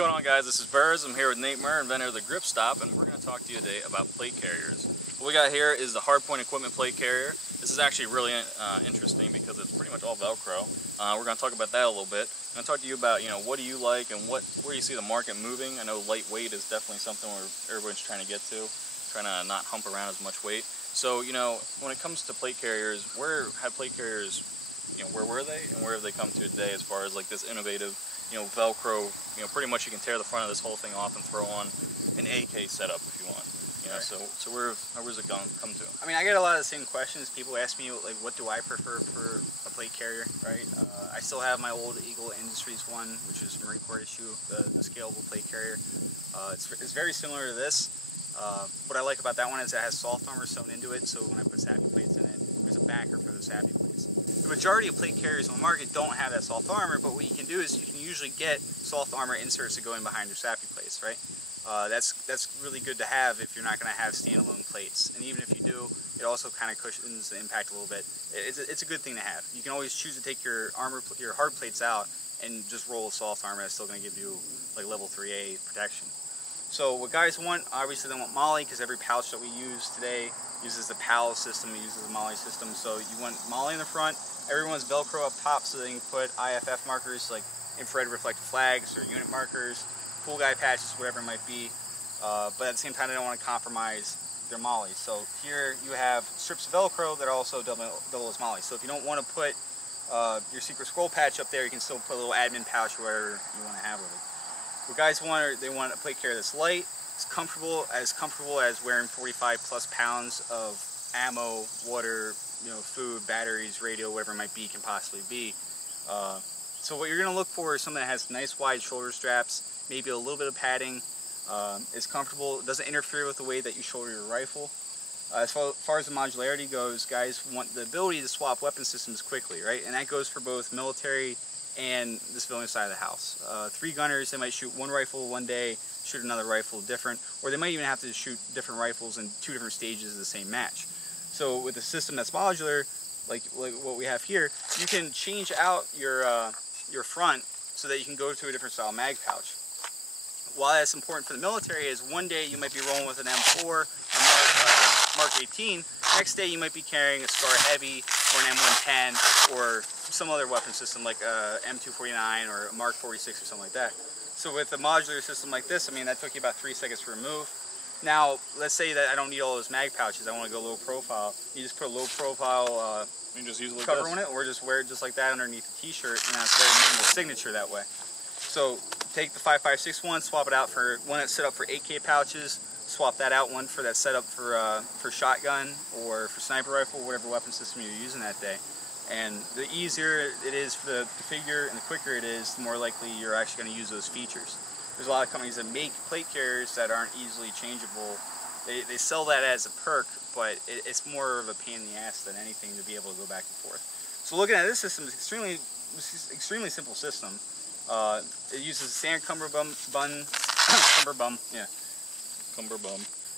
going on, guys? This is Burrs. I'm here with Nate Murr, inventor of the Grip Stop, and we're going to talk to you today about plate carriers. What we got here is the Hardpoint equipment plate carrier. This is actually really interesting because it's pretty much all Velcro. We're going to talk about that a little bit. I'm going to talk to you about, what do you like and where you see the market moving. I know lightweight is definitely something where everyone's trying to get to, trying to not hump around as much weight. So, when it comes to plate carriers, where have plate carriers, where were they and where have they come to today as far as like this innovative, Velcro, pretty much you can tear the front of this whole thing off and throw on an AK setup if you want. Right. So where's it come to? I mean, I get a lot of the same questions. People ask me, like, what do I prefer for a plate carrier, right? I still have my old Eagle Industries one, which is a Marine Corps issue, the scalable plate carrier. It's very similar to this. What I like about that one is it has soft armor sewn into it, so when I put sappy plates in it, there's a backer for those sappy plates. The majority of plate carriers on the market don't have that soft armor, but what you can do is you can usually get soft armor inserts that go in behind your sappy plates, right? That's really good to have if you're not going to have standalone plates. And even if you do, it also kind of cushions the impact a little bit. It's a good thing to have. You can always choose to take your hard plates out and just roll a soft armor that's still going to give you like level 3A protection. So what guys want, obviously they want MOLLE, because every pouch that we use today uses the PAL system, it uses the MOLLE system. So you want MOLLE in the front, everyone's Velcro up top so they can put IFF markers like infrared reflective flags or unit markers, cool guy patches, whatever it might be. But at the same time, they don't want to compromise their MOLLE. So here you have strips of Velcro that are also double as MOLLE. So if you don't want to put your secret scroll patch up there, you can still put a little admin pouch or whatever you want to have with it. What guys want, they want a plate carrier that's light, it's comfortable as wearing 45 plus pounds of ammo, water, food, batteries, radio, whatever it might be, can possibly be. So what you're going to look for is something that has nice wide shoulder straps, maybe a little bit of padding, is comfortable, doesn't interfere with the way that you shoulder your rifle. As far as the modularity goes, guys want the ability to swap weapon systems quickly, right? And that goes for both military and the civilian side of the house. 3 gunners, they might shoot one rifle one day, shoot another rifle different, or they might even have to shoot different rifles in 2 different stages of the same match. So with a system that's modular, like what we have here, you can change out your front so that you can go to a different style mag pouch. Why that's important for the military is one day you might be rolling with an M4 or Mark 18, next day you might be carrying a Scar Heavy or an M110 or some other weapon system like a M249 or a Mark 46 or something like that. So with a modular system like this, I mean, that took you about 3 seconds to remove. Now, let's say that I don't need all those mag pouches, I want to go low profile. You just put a low profile you just use it like cover this on it, or just wear it just like that underneath the t-shirt, and that's a very minimal signature that way. So take the 5561, swap it out for one that's set up for AK pouches, swap that out, one for that setup for shotgun or for sniper rifle, whatever weapon system you're using that day. And the easier it is for the figure and the quicker it is, the more likely you're actually going to use those features. There's a lot of companies that make plate carriers that aren't easily changeable. They sell that as a perk, but it's more of a pain in the ass than anything to be able to go back and forth. So looking at this system, it's extremely simple system. It uses a standard cummerbund. It's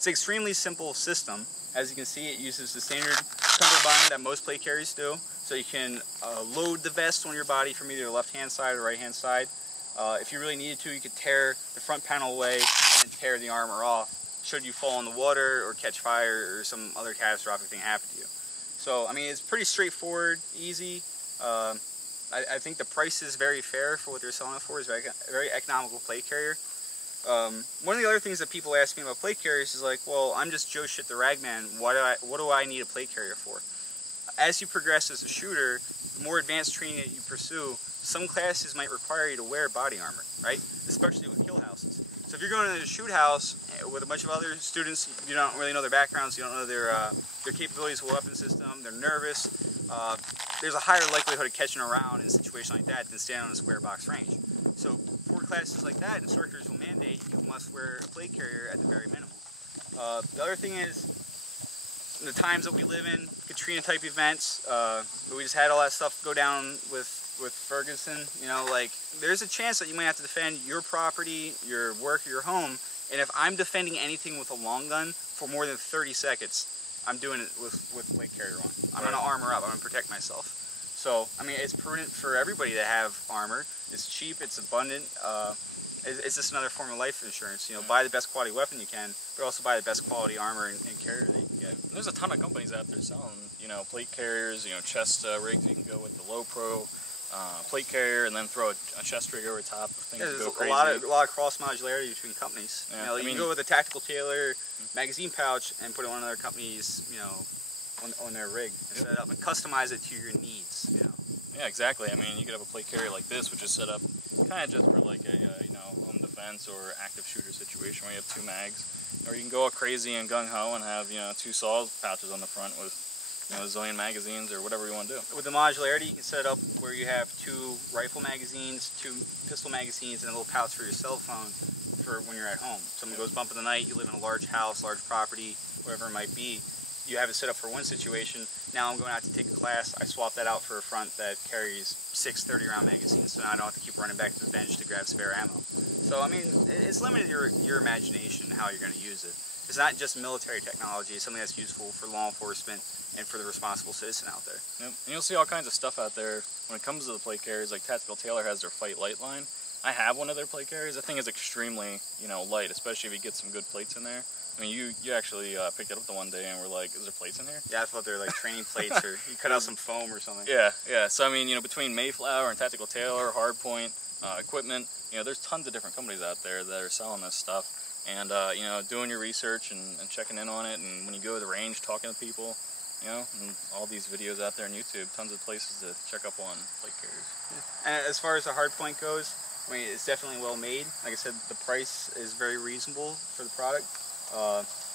an extremely simple system. As you can see, it uses the standard cummerbund that most plate carriers do. So you can load the vest on your body from either the left-hand side or right-hand side. If you really needed to, you could tear the front panel away and tear the armor off should you fall in the water or catch fire or some other catastrophic thing happen to you. So, I mean, it's pretty straightforward, easy. I think the price is very fair for what they're selling it for. It's a very economical plate carrier. One of the other things that people ask me about plate carriers is like, well, I'm just Joe Shit the Ragman. What do I need a plate carrier for? As you progress as a shooter, the more advanced training that you pursue, some classes might require you to wear body armor, right? Especially with kill houses. So if you're going to a shoot house with a bunch of other students, you don't really know their backgrounds, you don't know their capabilities with a weapon system, they're nervous, there's a higher likelihood of catching around in a situation like that than standing on a square box range. So for classes like that, instructors will mandate you must wear a plate carrier at the very minimum. The other thing is, in the times that we live in, Katrina type events, we just had all that stuff go down with Ferguson, there's a chance that you might have to defend your property, your work, or your home, and if I'm defending anything with a long gun for more than 30 seconds, I'm doing it with plate carrier on. I'm going to armor up, I'm going to protect myself. So, I mean, it's prudent for everybody to have armor. It's cheap, it's abundant, it's just another form of life insurance. You know, buy the best quality weapon you can, but also buy the best quality armor and carrier that you can get. There's a ton of companies out there selling, you know, plate carriers, you know, chest rigs. You can go with the low pro plate carrier and then throw a chest rig over top if things There's go a crazy. lot of cross modularity between companies. Yeah, You know, you can go with a tactical Tailor magazine pouch and put it on another company's, you know, on their rig and set it up and customize it to your needs. You know. Yeah, exactly. I mean, you could have a plate carrier like this, which is set up kind of just for like a you know, home defense or active shooter situation where you have 2 mags, or you can go all crazy and gung ho and have, you know, 2 saw pouches on the front with, you know, a zillion magazines or whatever you want to do. With the modularity, you can set it up where you have 2 rifle magazines, 2 pistol magazines, and a little pouch for your cell phone for when you're at home. Someone goes bump in the night, you live in a large house, large property, whatever it might be. You have it set up for one situation. Now I'm going out to take a class. I swap that out for a front that carries 6 30-round magazines, so now I don't have to keep running back to the bench to grab spare ammo. So I mean, it's limited your imagination how you're going to use it. It's not just military technology. It's something that's useful for law enforcement and for the responsible citizen out there. Yep. And you'll see all kinds of stuff out there when it comes to the plate carriers. Like Tactical Tailor has their Fight Light line. I have one of their plate carriers. The thing is extremely, you know, light, especially if you get some good plates in there. I mean, you actually picked it up the one day and were like, is there plates in here? Yeah, I thought they were like training plates, or you cut out some foam or something. Yeah. So I mean, you know, between Mayflower and Tactical Tailor, Hardpoint, equipment, you know, there's tons of different companies out there that are selling this stuff. And, you know, doing your research and checking in on it, and when you go to the range, talking to people, you know, and all these videos out there on YouTube, tons of places to check up on plate carriers. Yeah. And as far as the Hardpoint goes, I mean, it's definitely well made. Like I said, the price is very reasonable for the product.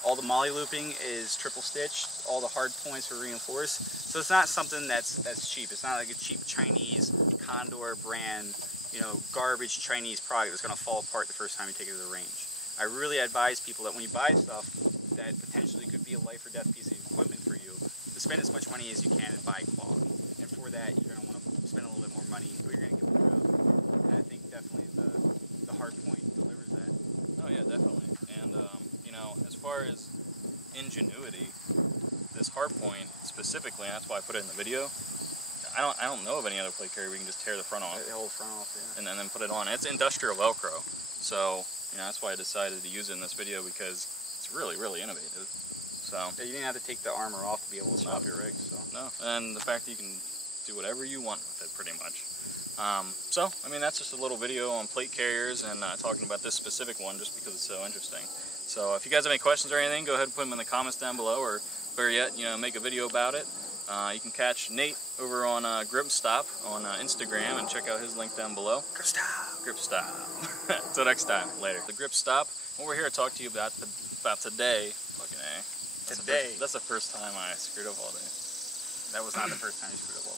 All the molly looping is triple stitched. All the hard points are reinforced. So it's not something that's cheap. It's not like a cheap Chinese Condor brand, you know, garbage Chinese product that's going to fall apart the first time you take it to the range. I really advise people that when you buy stuff that potentially could be a life or death piece of equipment for you, to spend as much money as you can and buy quality. And for that, you're going to want to spend a little bit more money, but you're going to get more out. And I think definitely the Hardpoint delivers that. Oh yeah, definitely. And you know, as far as ingenuity, this Hardpoint specifically, and that's why I put it in the video. I don't know of any other plate carrier we can just tear the front off. The whole front off, yeah. And then put it on. It's industrial Velcro, so you know, that's why I decided to use it in this video, because it's really, really innovative. So yeah, you didn't have to take the armor off to be able to swap your rig. So no, and the fact that you can do whatever you want with it, pretty much. So I mean, that's just a little video on plate carriers and talking about this specific one, just because it's so interesting. So if you guys have any questions or anything, go ahead and put them in the comments down below, or better yet, you know, make a video about it. You can catch Nate over on Grip Stop on Instagram and check out his link down below. Grip Stop. Grip Stop. Until next time, later. The Grip Stop. What we're here to talk to you about today. Fucking A. That's the first time I screwed up all day. That was not the first time you screwed up all day.